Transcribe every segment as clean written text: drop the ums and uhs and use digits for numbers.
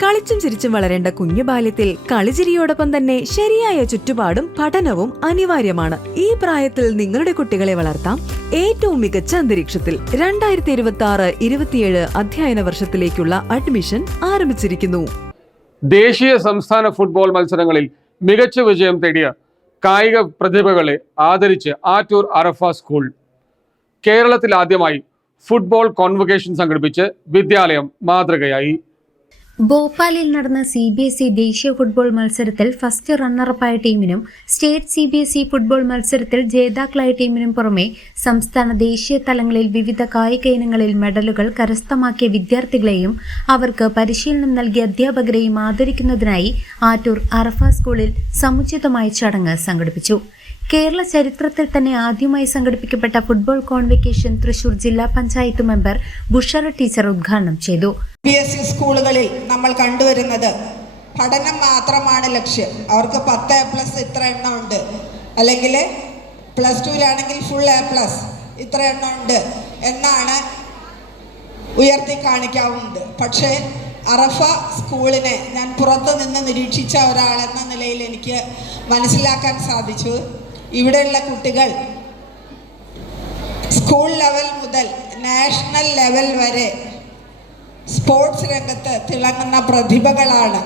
കളിച്ചും ചിരിച്ചും വളരേണ്ട കുഞ്ഞു ബാല്യത്തിൽ കളിചിരിയോടൊപ്പം തന്നെ ശരിയായ ചുറ്റുപാടും പഠനവും അനിവാര്യമാണ്. ഈ പ്രായത്തിൽ നിങ്ങളുടെ കുട്ടികളെ വളർത്താം ഏറ്റവും മികച്ച അന്തരീക്ഷത്തിൽ. 2026-27 അധ്യയന വർഷത്തിലേക്കുള്ള അഡ്മിഷൻ ആരംഭിച്ചിരിക്കുന്നു. ദേശീയ സംസ്ഥാന ഫുട്ബോൾ മത്സരങ്ങളിൽ മികച്ച വിജയം നേടിയ കായിക പ്രതിഭകളെ ആദരിച്ച് ആറ്റൂർ അറഫ സ്കൂൾ. കേരളത്തിൽ ആദ്യമായി ഫുട്ബോൾ കോൺവൊക്കേഷൻ സംഘടിപ്പിച്ച് വിദ്യാലയം മാതൃകയായി. ഭോപ്പാലിൽ നടന്ന CBSE ദേശീയ ഫുട്ബോൾ മത്സരത്തിൽ ഫസ്റ്റ് റണ്ണറപ്പായ ടീമിനും സ്റ്റേറ്റ് CBSE ഫുട്ബോൾ മത്സരത്തിൽ ജേതാക്കളായ ടീമിനും പുറമെ സംസ്ഥാന ദേശീയ തലങ്ങളിൽ വിവിധ കായിക ഇനങ്ങളിൽ മെഡലുകൾ കരസ്ഥമാക്കിയ വിദ്യാർത്ഥികളെയും അവർക്ക് പരിശീലനം നൽകിയ അധ്യാപകരെയും ആദരിക്കുന്നതിനായി ആറ്റൂർ അറഫ സ്കൂളിൽ സമുചിതമായ ചടങ്ങ് സംഘടിപ്പിച്ചു. കേരള ചരിത്രത്തിൽ തന്നെ ആദ്യമായി സംഘടിപ്പിക്കപ്പെട്ട ഫുട്ബോൾ കോൺവൊക്കേഷൻ തൃശൂർ ജില്ലാ പഞ്ചായത്ത് മെമ്പർ ബുഷറ ടീച്ചർ ഉദ്ഘാടനം ചെയ്തു. CBSE സ്കൂളുകളിൽ നമ്മൾ കണ്ടുവരുന്നത് പഠനം മാത്രമാണ് ലക്ഷ്യം. അവർക്ക് 10A+ ഇത്ര എണ്ണം ഉണ്ട്, അല്ലെങ്കിൽ +2-ലാണെങ്കിൽ ഫുൾ A+ ഇത്ര എണ്ണം ഉണ്ട് എന്നാണ് ഉയർത്തി കാണിക്കാവുന്നത്. പക്ഷേ അറഫ സ്കൂളിനെ ഞാൻ പുറത്തു നിന്ന് നിരീക്ഷിച്ച ഒരാളെന്ന നിലയിൽ എനിക്ക് മനസ്സിലാക്കാൻ സാധിച്ചു. ഇവിടെയുള്ള കുട്ടികൾ സ്കൂൾ ലെവൽ മുതൽ നാഷണൽ ലെവൽ വരെ സ്പോർട്സ് രംഗത്ത് തിളങ്ങുന്ന പ്രതിഭകളാണ്.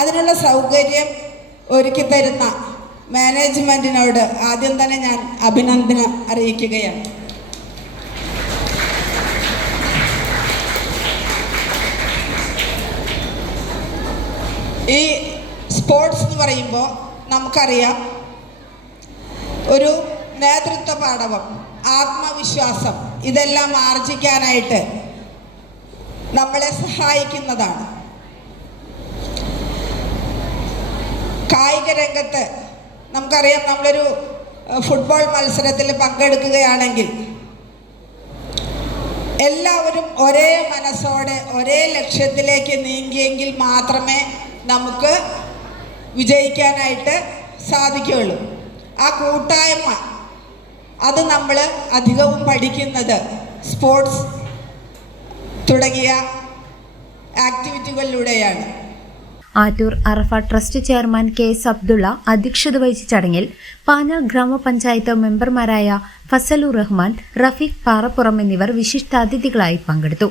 അതിനുള്ള സൗകര്യം ഒരുക്കി തരുന്ന മാനേജ്മെൻറ്റിനോട് ആദ്യം തന്നെ ഞാൻ അഭിനന്ദനം അറിയിക്കുകയാണ്. ഈ സ്പോർട്സ് എന്ന് പറയുമ്പോൾ നമുക്കറിയാം, ഒരു നേതൃത്വ പാഠവം, ആത്മവിശ്വാസം ഇതെല്ലാം ആർജിക്കാനായിട്ട് നമ്മളെ സഹായിക്കുന്നതാണ്. കായിക രംഗത്ത് നമുക്കറിയാം, നമ്മളൊരു ഫുട്ബോൾ മത്സരത്തിൽ പങ്കെടുക്കുകയാണെങ്കിൽ എല്ലാവരും ഒരേ മനസ്സോടെ ഒരേ ലക്ഷ്യത്തിലേക്ക് നീങ്ങിയെങ്കിൽ മാത്രമേ നമുക്ക് വിജയിക്കാനായിട്ട് സാധിക്കുകയുള്ളൂ. ആ കൂട്ടായ്മ അത് നമ്മൾ അധികവും പഠിക്കുന്നത് സ്പോർട്സ് തുടങ്ങിയ ആക്ടിവിറ്റികളിലൂടെയാണ്. ആറ്റൂർ അറഫ ട്രസ്റ്റ് ചെയർമാൻ KS അബ്ദുള്ള അധ്യക്ഷത വഹിച്ച ചടങ്ങിൽ പാഞ്ഞാൾ ഗ്രാമപഞ്ചായത്ത് മെമ്പർമാരായ ഫസലുർ റഹ്മാൻ, റഫീഖ് പാറപ്പുറം എന്നിവർ വിശിഷ്ടാതിഥികളായി പങ്കെടുത്തു.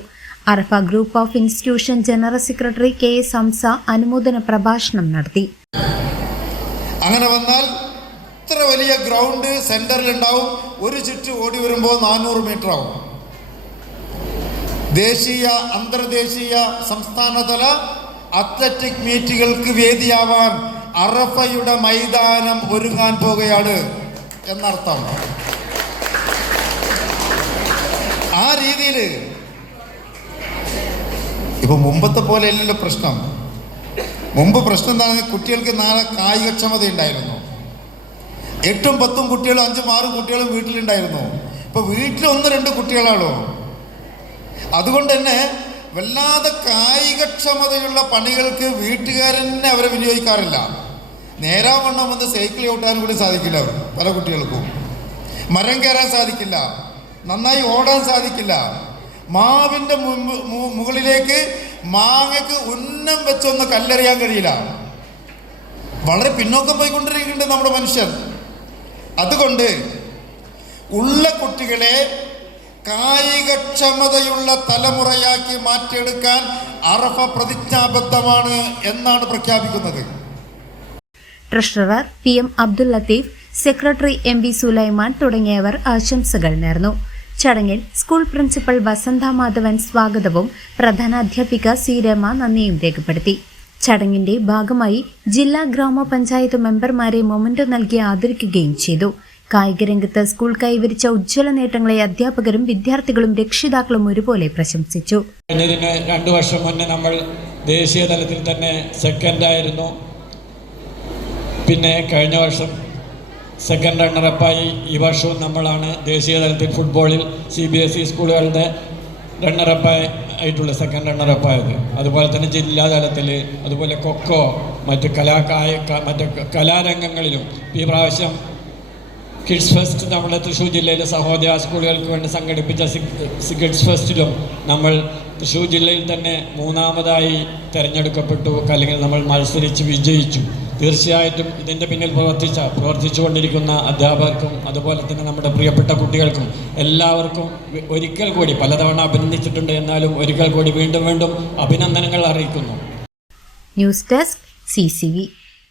Arafa group of institution general secretary KS Hamza അനുമോദന പ്രഭാഷണം നടത്തി. അങ്ങനെ വന്നാൽ ഇത്ര വലിയ ഗ്രൗണ്ട് സെന്ററിലുണ്ടാവും. ഒരു ചുറ്റ് ഓടി വരുമ്പോൾ 400 മീറ്റർ ആവും. ദേശീയ, അന്തർദേശീയ, സംസ്ഥാനതല അത്ലറ്റിക് മീറ്റുകൾക്ക് വേദിയാവാൻ അറഫയുടെ മൈതാനം ഒരുങ്ങാൻ പോകുകയാണ് എന്നർത്ഥം. ആ രീതിയിൽ ഇപ്പൊ മുമ്പത്തെ പോലെ അല്ലല്ലോ പ്രശ്നം. മുമ്പ് പ്രശ്നം എന്താണ്? കുട്ടികൾക്ക് നാളെ കായികക്ഷമത ഉണ്ടായിരുന്നു. 8ഉം 10ഉം കുട്ടികളും 5ഉം 6ഉം കുട്ടികളും വീട്ടിലുണ്ടായിരുന്നു. ഇപ്പൊ വീട്ടിൽ 1-2 കുട്ടികളാണോ. അതുകൊണ്ട് തന്നെ വല്ലാതെ കായികക്ഷമതയുള്ള പണികൾക്ക് വീട്ടുകാരനെ അവരെ വിനിയോഗിക്കാറില്ല. നേരാവണ്ണം വന്ന് സൈക്കിൾ ഓട്ടാനും കൂടി സാധിക്കില്ല. പല കുട്ടികൾക്കും മരം കയറാൻ സാധിക്കില്ല, നന്നായി ഓടാൻ സാധിക്കില്ല. മാവിൻ്റെ മുകളിലേക്ക് മാങ്ങയ്ക്ക് ഉന്നം വെച്ചൊന്ന് കല്ലെറിയാൻ കഴിയില്ല. വളരെ പിന്നോക്കം പോയിക്കൊണ്ടിരിക്കുന്നുണ്ട് നമ്മുടെ മനുഷ്യൻ. അതുകൊണ്ട് ഉള്ള കുട്ടികളെ കായികക്ഷമതയുള്ള തലമുറയാക്കി മാറ്റിയെടുക്കാൻ അറഫ പ്രതിജ്ഞാബദ്ധമാണ് എന്നാണ് പ്രഖ്യാപിക്കുന്നത്. Treasurer PM Abdul Latheef, secretary MV Sulaiman തുടങ്ങിയവർ ആശംസകൾ നേർന്നു. ചടങ്ങിൽ സ്കൂൾ പ്രിൻസിപ്പൽ വസന്ത മാധവൻ സ്വാഗതവും പ്രധാനാധ്യാപിക C രമ നന്ദിയും രേഖപ്പെടുത്തി. ചടങ്ങിന്റെ ഭാഗമായി ജില്ലാ ഗ്രാമപഞ്ചായത്ത് മെമ്പർമാരെ മൊമെന്റോ നൽകി ആദരിക്കുകയും ചെയ്തു. കായിക രംഗത്ത് സ്കൂൾ കൈവരിച്ച ഉജ്ജ്വല നേട്ടങ്ങളെ അധ്യാപകരും വിദ്യാർത്ഥികളും രക്ഷിതാക്കളും ഒരുപോലെ പ്രശംസിച്ചു. 2 വർഷം മുന്നേ നമ്മൾ ദേശീയ തലത്തിൽ തന്നെ സെക്കൻഡായിരുന്നു. പിന്നെ കഴിഞ്ഞ വർഷം സെക്കൻഡ് റണ്ണറപ്പായി. ഈ വർഷവും നമ്മളാണ് ദേശീയ തലത്തിൽ ഫുട്ബോളിൽ CBSE സ്കൂളുകളുടെ റണ്ണറപ്പായിട്ടുള്ള സെക്കൻഡ് റണ്ണറപ്പായത്. അതുപോലെ തന്നെ ജില്ലാ തലത്തിൽ, അതുപോലെ കൊക്കോ, മറ്റ് കലാരംഗങ്ങളിലും ഈ പ്രാവശ്യം കിഡ്സ് ഫെസ്റ്റ് നമ്മുടെ തൃശ്ശൂർ ജില്ലയിലെ സഹോദയ സ്കൂളുകൾക്ക് വേണ്ടി സംഘടിപ്പിച്ച കിഡ്സ് ഫെസ്റ്റിലും നമ്മൾ തൃശ്ശൂർ ജില്ലയിൽ തന്നെ 3ാമതായി തിരഞ്ഞെടുക്കപ്പെട്ടു, അല്ലെങ്കിൽ നമ്മൾ മത്സരിച്ച് വിജയിച്ചു. തീർച്ചയായിട്ടും ഇതിൻ്റെ പിന്നിൽ പ്രവർത്തിച്ചുകൊണ്ടിരിക്കുന്ന അധ്യാപകർക്കും അതുപോലെ തന്നെ നമ്മുടെ പ്രിയപ്പെട്ട കുട്ടികൾക്കും എല്ലാവർക്കും ഒരിക്കൽ കൂടി പലതവണ അഭിനന്ദിച്ചിട്ടുണ്ട്, എന്നാലും ഒരിക്കൽ കൂടി വീണ്ടും വീണ്ടും അഭിനന്ദനങ്ങൾ അറിയിക്കുന്നു. News desk CCV.